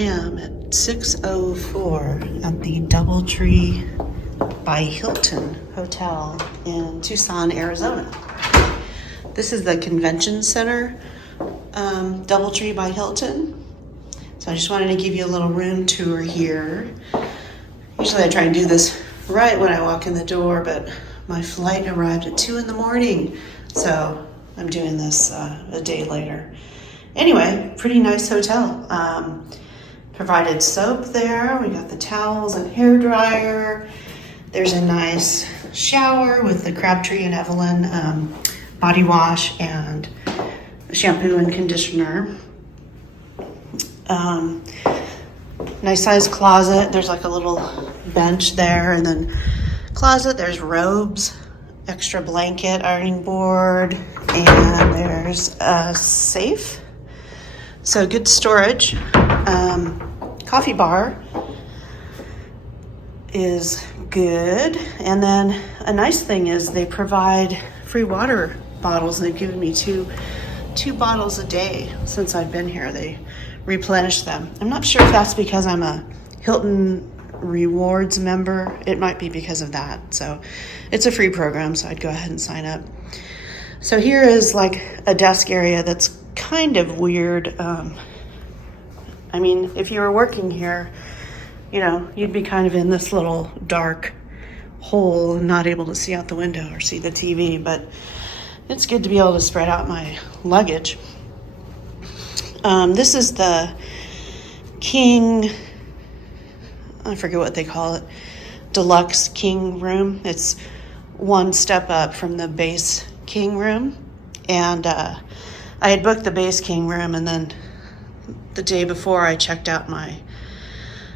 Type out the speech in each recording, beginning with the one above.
am at 6:04 at the DoubleTree by Hilton Hotel in Tucson, Arizona. This is the Convention Center, DoubleTree by Hilton. So I just wanted to give you a little room tour here. Usually I try and do this right when I walk in the door, but my flight arrived at 2 in the morning, so I'm doing this a day later. Anyway, pretty nice hotel. Provided soap there. We got the towels and hair dryer. There's a nice shower with the Crabtree and Evelyn body wash and shampoo and conditioner. Nice sized closet. There's like a little bench there, and then closet. There's robes, extra blanket, ironing board, and there's a safe. So good storage. Coffee bar is good. And then a nice thing is they provide free water bottles. They've given me two bottles a day since I've been here. They replenish them. I'm not sure if that's because I'm a Hilton Rewards member. It might be because of that. So it's a free program, so I'd go ahead and sign up. So here is like a desk area that's kind of weird. I mean, if you were working here, you know, you'd be kind of in this little dark hole and not able to see out the window or see the TV, but it's good to be able to spread out my luggage. This is the King, I forget what they call it, Deluxe King room. It's one step up from the base King room. And I had booked the base King room, and then the day before I checked out my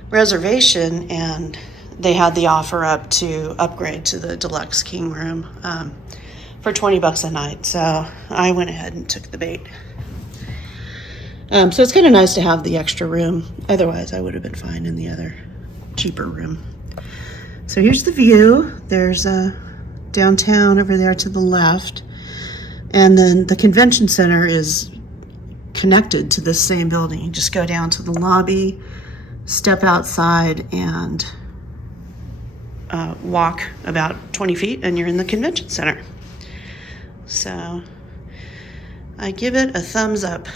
reservation, and they had the offer up to upgrade to the Deluxe King room for $20 a night. So I went ahead and took the bait. So it's kind of nice to have the extra room. Otherwise, I would have been fine in the other cheaper room. So here's the view. There's a downtown over there to the left. And then the convention center is connected to this same building. You just go down to the lobby, step outside, and walk about 20 feet, and you're in the convention center. So I give it a thumbs up.